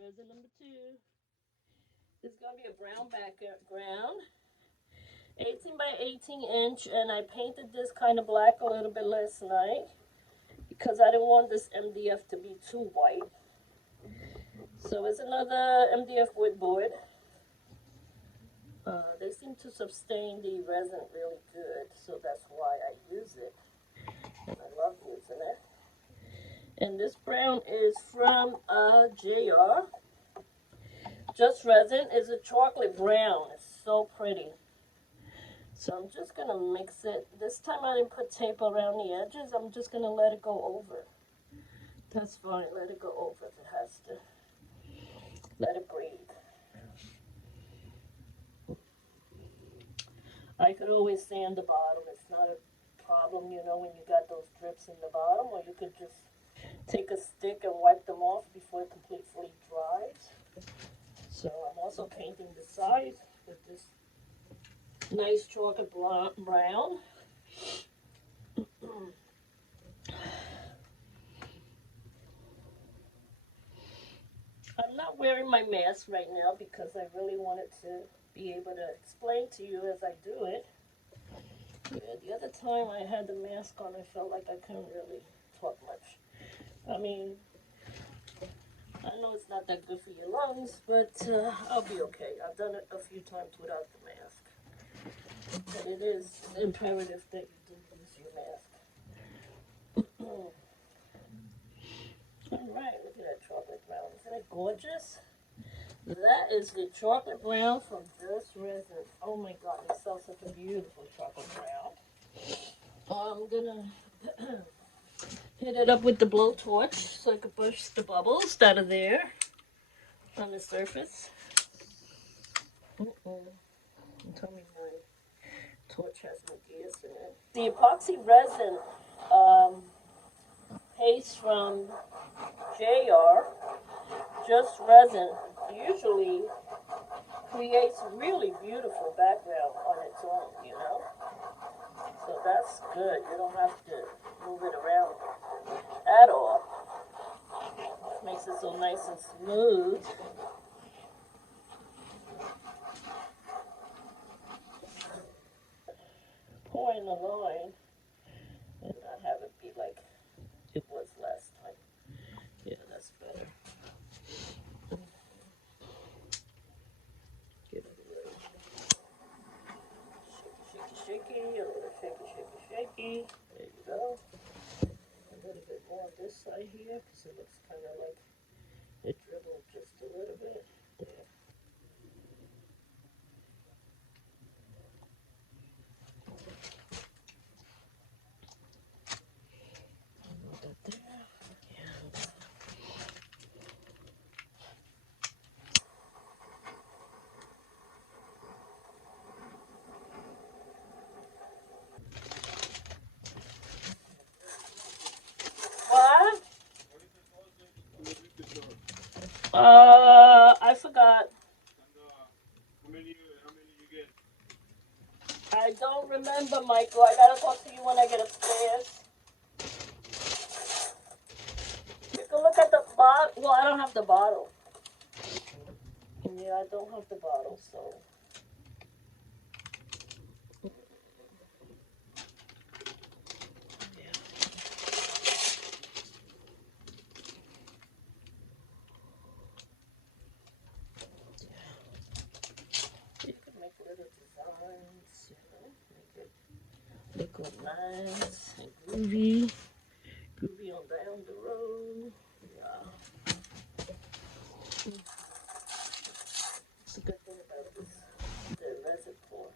resin number 2. This is going to be a brown background, 18 by 18 inch, and I painted this kind of black a little bit last night because I didn't want this MDF to be too white. So it's another MDF wood board. They seem to sustain the resin really good, so that's why I use it. And I love using it. And this brown is from JR. Just Resin. Is a chocolate brown. It's so pretty. So I'm just going to mix it. This time I didn't put tape around the edges. I'm just going to let it go over. That's fine. Let it go over if it has to. Let it breathe. I could always sand the bottom. It's not a problem, you know, when you got those drips in the bottom. Or you could just take a stick and wipe them off before it completely dries. So I'm also painting the sides with this nice chocolate brown. I'm not wearing my mask right now because I really wanted to be able to explain to you as I do it. Yeah, the other time I had the mask on, I felt like I couldn't really talk much. I mean, I know it's not that good for your lungs, but I'll be okay. I've done it a few times without the mask. But it is imperative that you do use your mask. Alright, look at that chocolate brown. Isn't it gorgeous? That is the chocolate brown from Just Resin. Oh my god, it sells such a beautiful chocolate brown. I'm gonna hit it up with the blowtorch so I can push the bubbles that are there on the surface. Tell me my torch has no gears in it. The epoxy resin paste from JR, Just Resin, usually creates a really beautiful background on its own, you know? So that's good. You don't have to move it around at all. It makes it so nice and smooth. Pouring the line and not have it be like it was last time. Yeah, that's better. Give it a little shaky, a little shaky. There you go. A little bit more on this side here because it looks kind of like it dribbled just a little bit. There. What? I forgot. How many you get? I don't remember, Michael. I gotta talk to you when I get upstairs. You can look at the bottle. Well, I don't have the bottle. Yeah, I don't have the bottle, so. You can make little designs, you know, make it look nice and groovy on down the road. Yeah. It's a good thing about this, the resin pour.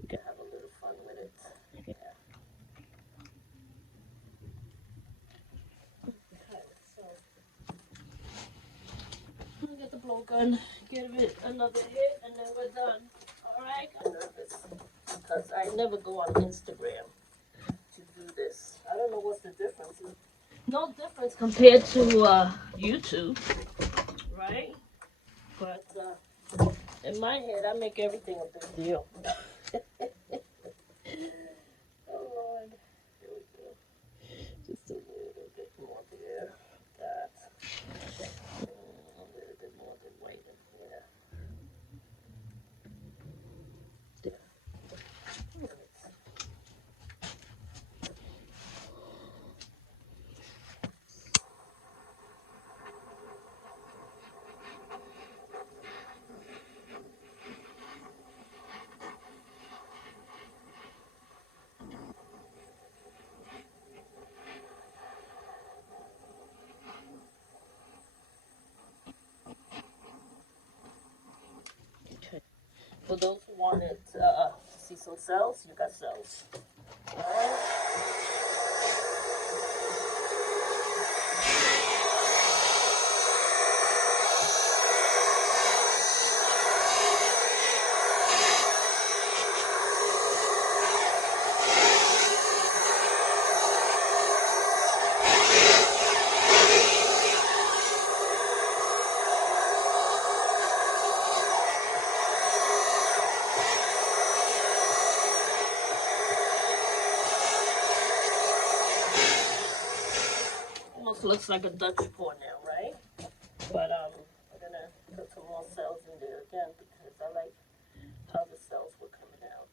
You can have a little fun with it. Yeah. Okay, so I'll get the blow gun, give it another hit, and then we're done. Alright? I'm nervous because I never go on Instagram to do this. I don't know what's the difference. No difference compared to YouTube, right? But in my head, I make everything a big deal. Oh Lord, here we go. Just a little bit more there. That. For those who wanted to see some cells, you got cells. Alright. Almost looks like a Dutch pour now, right? But I'm gonna put some more cells in there again because I like how the cells were coming out.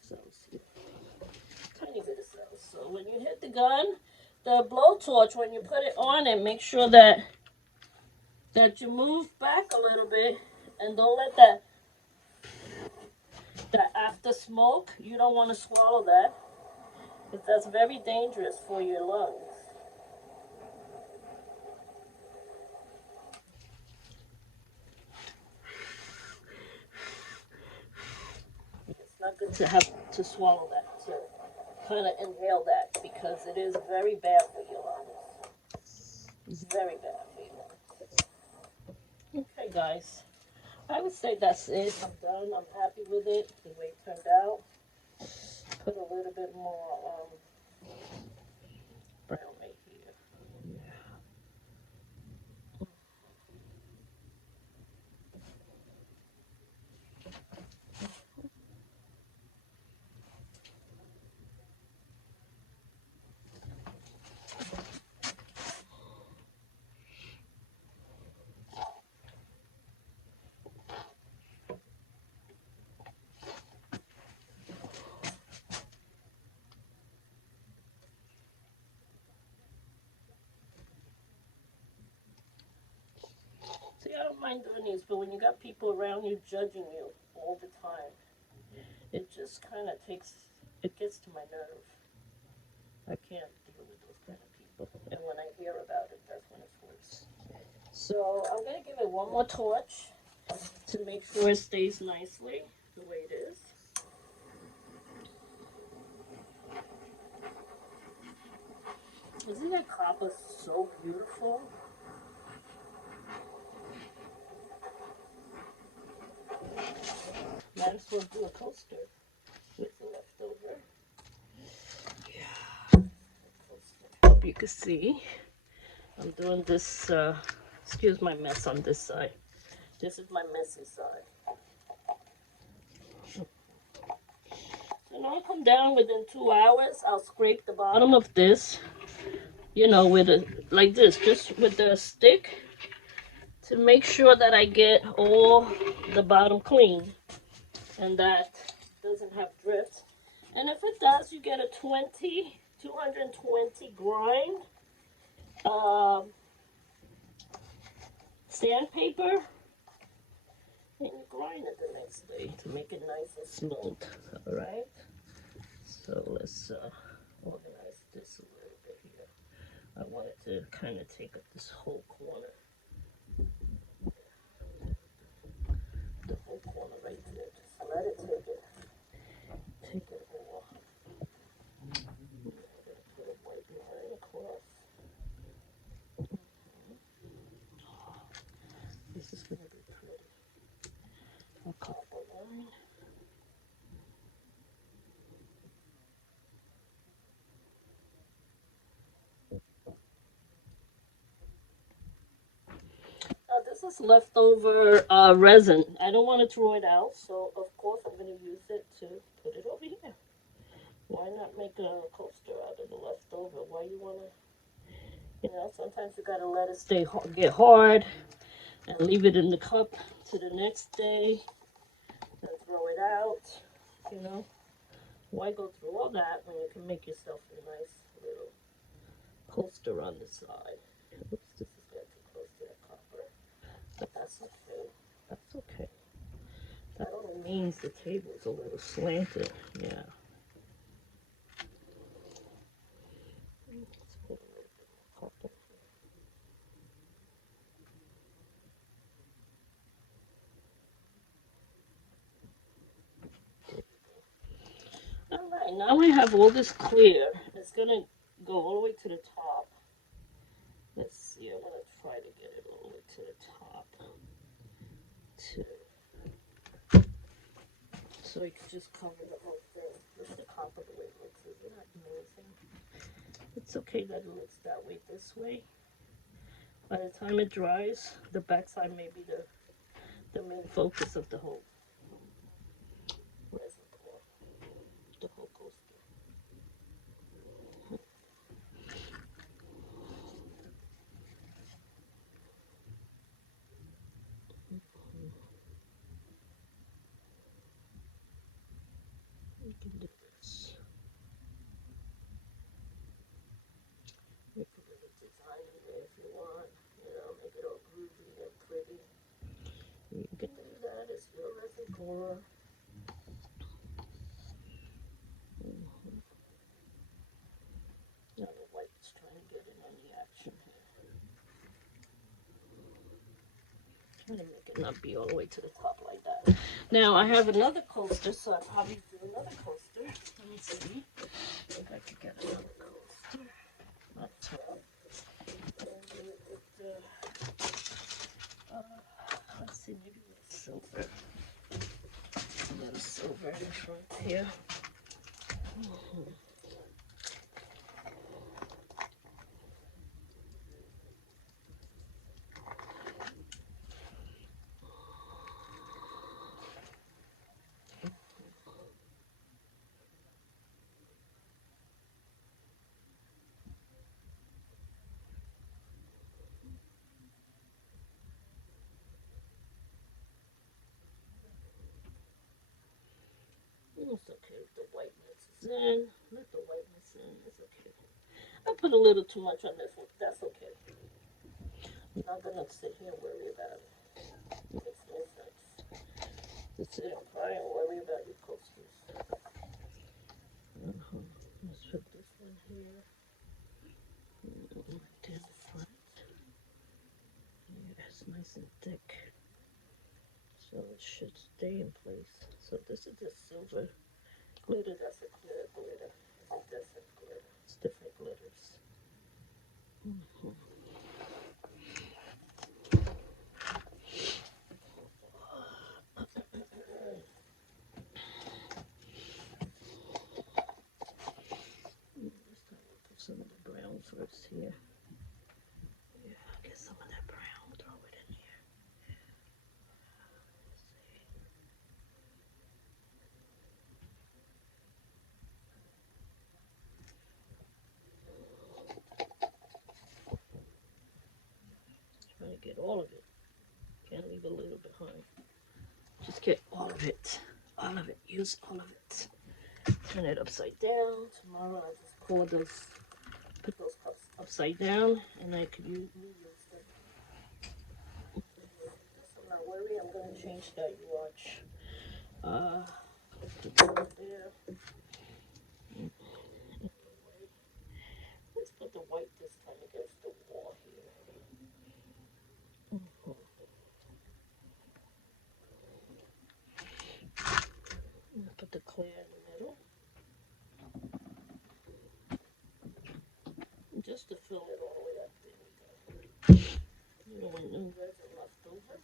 Cells here. Tiny bit of cells. So when you hit the gun, the blowtorch, when you put it on it, make sure that you move back a little bit and don't let that after smoke. You don't want to swallow that because that's very dangerous for your lungs. It's not good to have to swallow that, to kind of inhale that because it is very bad for your lungs. It's very bad for your lungs. Okay, guys. I would say that's it. I'm done. I'm happy with it, the way it turned out. Put a little bit more brown right here. See, I don't mind doing these, but when you got people around you judging you all the time, it just kind of it gets to my nerve. I can't deal with those kind of people. And when I hear about it, that's when it's worse. So I'm going to give it one more torch to make sure it stays nicely the way it is. Isn't that copper so beautiful? Might as well do a coaster with the leftover. Yeah. Hope you can see. I'm doing this, excuse my mess on this side. This is my messy side. And I'll come down within 2 hours. I'll scrape the bottom of this, you know, with like this, just with the stick to make sure that I get all the bottom clean and that doesn't have drift. And if it does, you get a 220 grind sandpaper, and you grind it the next day to make it nice and smooth. All right. So let's organize this a little bit here. I wanted to kind of take up this whole corner. The whole corner right there. Just let it take it. Take it all. I'm gonna put a white line across. This is gonna be pretty. A copper line. This is leftover resin. I don't want to throw it out, so of course I'm going to use it to put it over here. Why not make a coaster out of the leftover? Why you want to, sometimes you got to let it get hard and leave it in the cup to the next day and throw it out, you know. Why go through all that when you can make yourself a nice little coaster on the side? Oops, this is getting too close to that copper. But that's okay. That's okay. That only means the table's a little slanted. Yeah. Let's put a little bit more copper. And now I have all this clear. It's gonna go all the way to the top. Let's see, I'm gonna try to get it all the way to the top. So you can just cover the whole thing. Just the copper the way it looks. Isn't that amazing? It's okay that it looks that way this way. By the time it dries, the backside may be the main focus of the whole resin pour, the whole coaster. You can do this. You can put a design in there if you want. You know, make it all groovy and pretty. You can do that. It's your resin pour. Now the white's trying to get in on the action here. Trying to make it not be all the way to the top like that. Now I have another coaster, so I'll probably do another coaster. Let me see if I can get another coaster. Not top. Let's see, maybe with silver. I got a silver in front here. It's okay if the whiteness is in. Let the whiteness in. It's okay. I put a little too much on this one. That's okay. I'm not gonna sit here and worry about it. It makes no sense to sit and cry and worry about your coasters. Let's put this one here. To the front. Yeah, it's nice and thick. So it should stay in place. So this is just silver glitter. That's a clear glitter. It's a different glitter. It's different glitters. This time we'll put some of the brown first here. Yeah, get some of that brown. Throw it in here. Try to get all of it. Can't leave a little behind. Just get all of it. All of it. Use all of it. Turn it upside down. Tomorrow I just pour those, put those cups upside down, and I could use them. I'm not worried. I'm going to change that. You watch. Put that there. Let's put the white this time against the wall here. Put the clear in the middle. Just to fill it all the way up. There we go. You know, when new resin left over.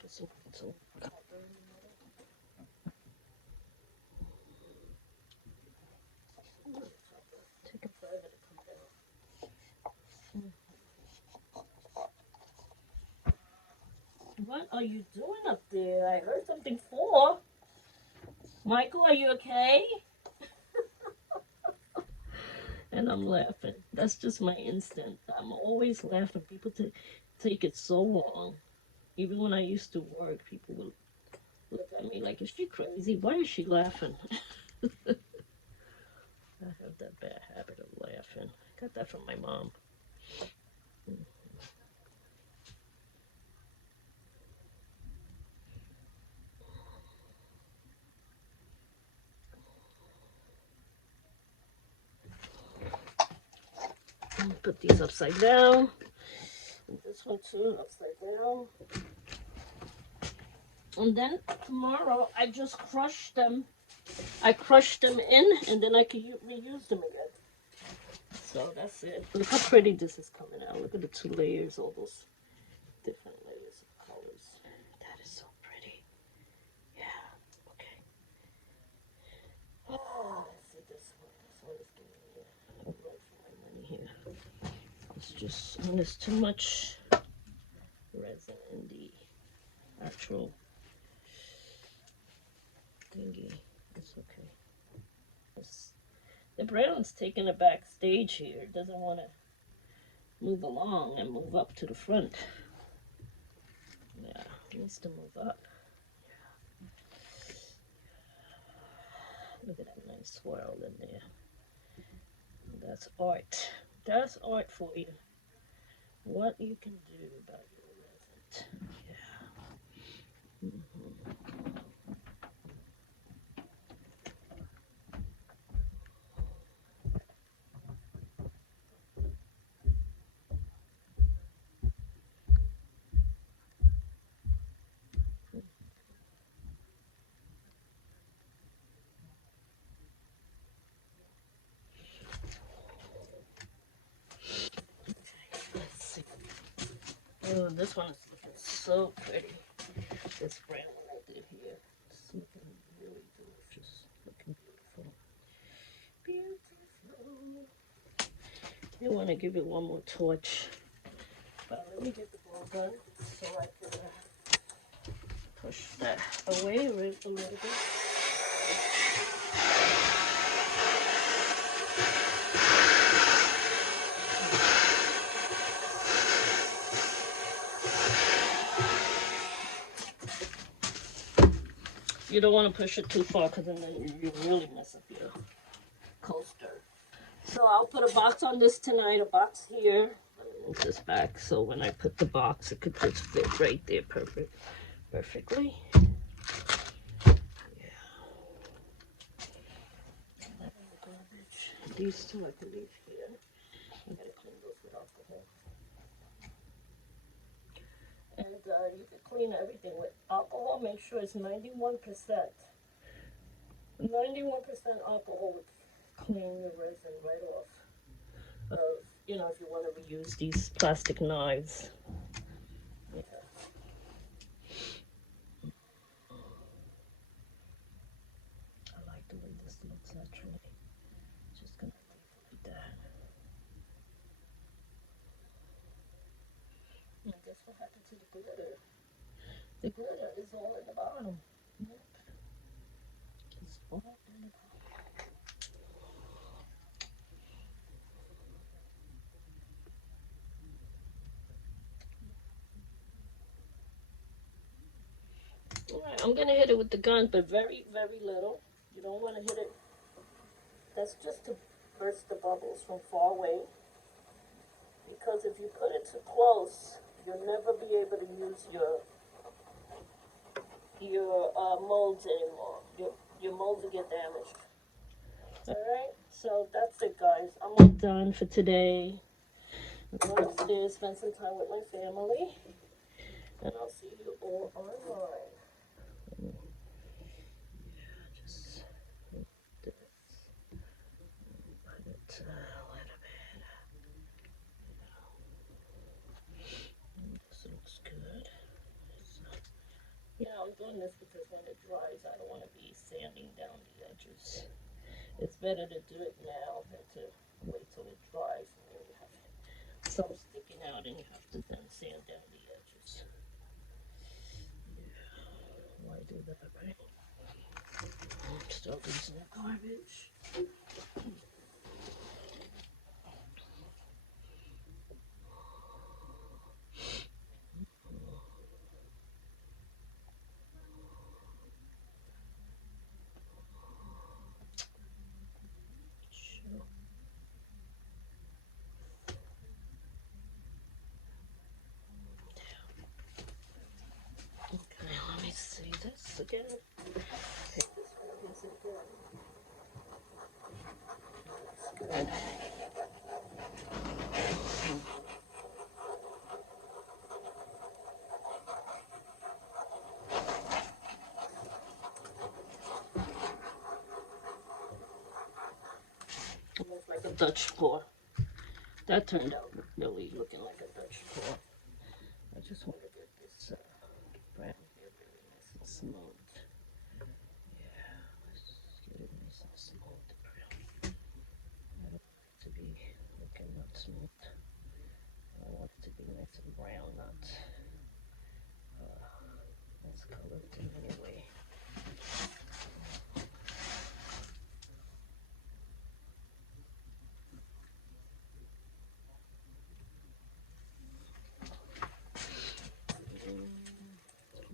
Put some copper in the middle. Take a forever to come down. What are you doing up there? I heard something fall. Michael, are you okay? And I'm laughing. That's just my instinct. I'm always laughing. People take it so long. Even when I used to work, people would look at me like, is she crazy? Why is she laughing? I have that bad habit of laughing. I got that from my mom. Put these upside down. And this one too, upside down. And then tomorrow I just crush them. I crush them in, and then I can reuse them again. So that's it. Look how pretty this is coming out. Look at the 2 layers, all those different layers of colors. That is so pretty. Yeah. Okay. Oh, let's see this one. This one is giving me a run for my money here. It's just when there's too much resin in the actual thingy. It's okay. The brown's taking a backstage here. It doesn't want to move along and move up to the front. Yeah, it needs to move up. Look at that nice swirl in there. That's art. That's art for you. What you can do about your resin. Yeah. Let's see. Oh, this one is looking so pretty. This brown one I did here. It's looking really delicious. Looking beautiful. Beautiful. I want to give it one more torch. But let me get the ball gun so I can push that away a little bit. You don't want to push it too far because then you really mess up your coaster. So I'll put a box on this tonight, a box here. Let me move this back so when I put the box, it could just fit right there perfectly. Yeah. Garbage. These two I can leave here. I gotta clean those with alcohol. And you can clean everything with alcohol. Make sure it's 91%. 91% alcohol would clean your resin right off. You know, if you want to reuse these plastic knives. Yeah. I like the way this looks actually. Just gonna leave it like that. And guess what happened to the glitter? The glitter is all in the bottom. Yep. It's all in the bottom. Alright, I'm gonna hit it with the gun, but very, very little. You don't want to hit it. That's just to burst the bubbles from far away. Because if you put it too close, you'll never be able to use your molds anymore. Your molds will get damaged. Alright, so that's it, guys. I'm all done for today. I'm going upstairs, spend some time with my family, and I'll see you all online. Just put it a little bit. This looks good. So, yeah, I'm doing this because when it dries, I don't want to be sanding down the edges. It's better to do it now than to wait till it dries and then you have some sticking out and you have to then sand down the edges. Yeah, why do that, right? I'm still using the garbage. Okay, let me see this again. Okay, this one is again. That's good. Dutch pour. That turned out really looking like a Dutch pour. I just want to get this brown here really nice and smooth. Yeah, let's get it nice and smooth. Brown. I don't want it to be looking not smooth. I want it to be nice and brown, not nice colored in any way.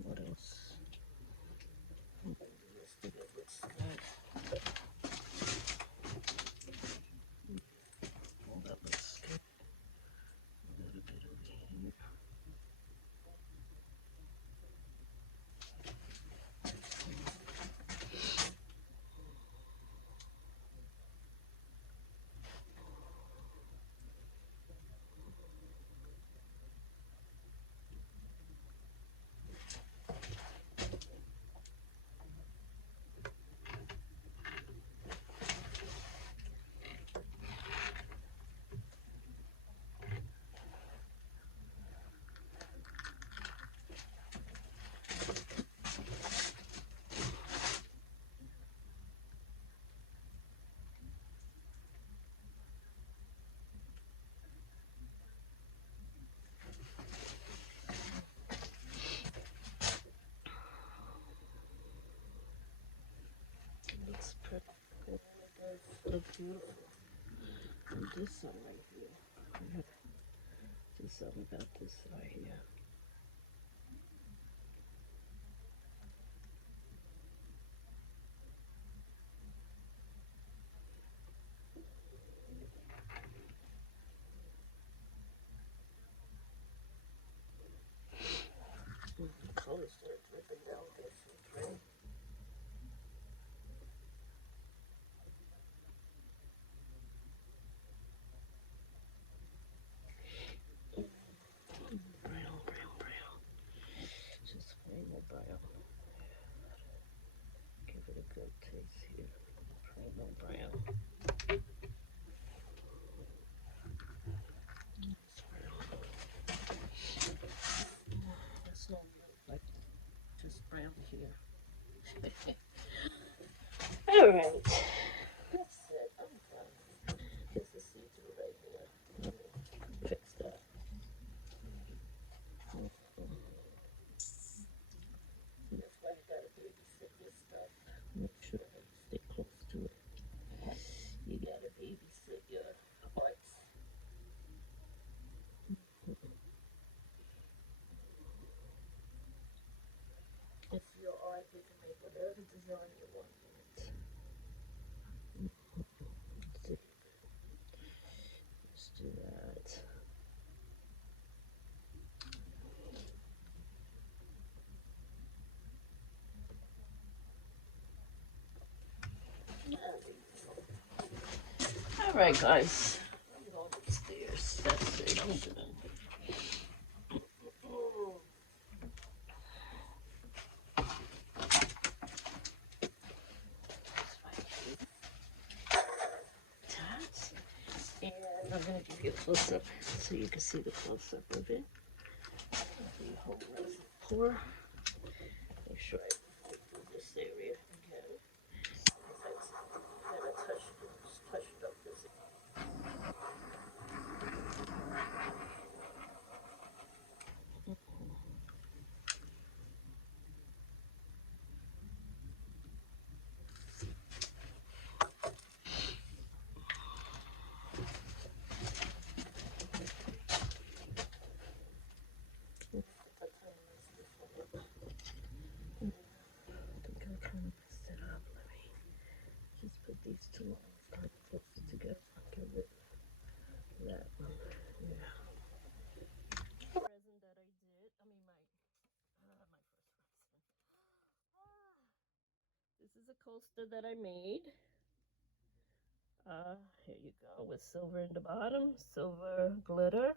What else? Let's do it with Scott. Well, that looks good. A little bit over here. It looks pretty. It really does look beautiful. And this one right here. I have to do something about this right here. The colors start dripping down there. So pretty. Brown, brown, brown. Just plain old brown. Give it a good taste here. Plain old brown. That's not like just brown here. All right. That's it. I'm done. Just a see-through right here. Let me fix that. That's why you gotta babysit your stuff. Make sure that you stay close to it. You gotta babysit your arts. It's your art. You can make whatever design you want in it. Let's do that. All right, guys. I'm going upstairs. That's it. I'm done. And I'm going to give you a close-up so you can see the close-up of it. The whole resin pour. Make sure I go through this area again. And I touch it up this. I think I kind of messed it up. Let me just put these two lines kind of closer together. Get rid of that one. Yeah. Resin that I did. I mean my first resin. This is a coaster that I made. Here you go with silver in the bottom, silver glitter.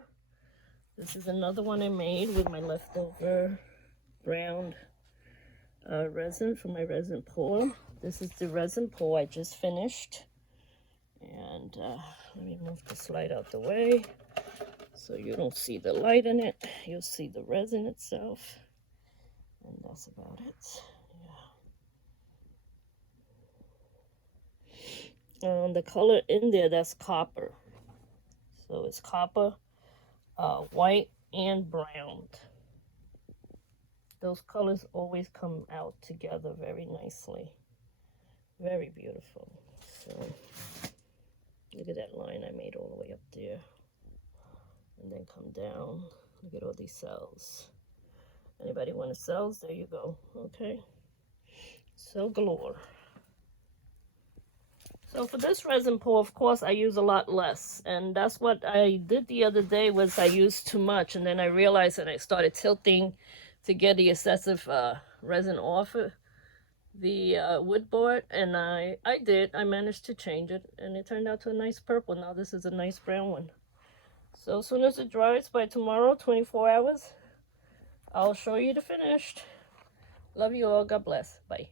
This is another one I made with my leftover brown resin from my resin pour. This is the resin pour I just finished. And And let me move this light out the way so you don't see the light in it. You'll see the resin itself. And that's about it. Yeah. The color in there, that's copper. So it's copper, white, and brown. Those colors always come out together very nicely. Very beautiful. So look at that line I made all the way up there. And then come down. Look at all these cells. Anybody want cells? There you go. Okay. Cell galore. So for this resin pour, of course, I use a lot less. And that's what I did the other day was I used too much. And then I realized that I started tilting to get the excessive resin off the wood board. And I managed to change it. And it turned out to a nice purple. Now this is a nice brown one. So as soon as it dries by tomorrow, 24 hours, I'll show you the finished. Love you all. God bless. Bye.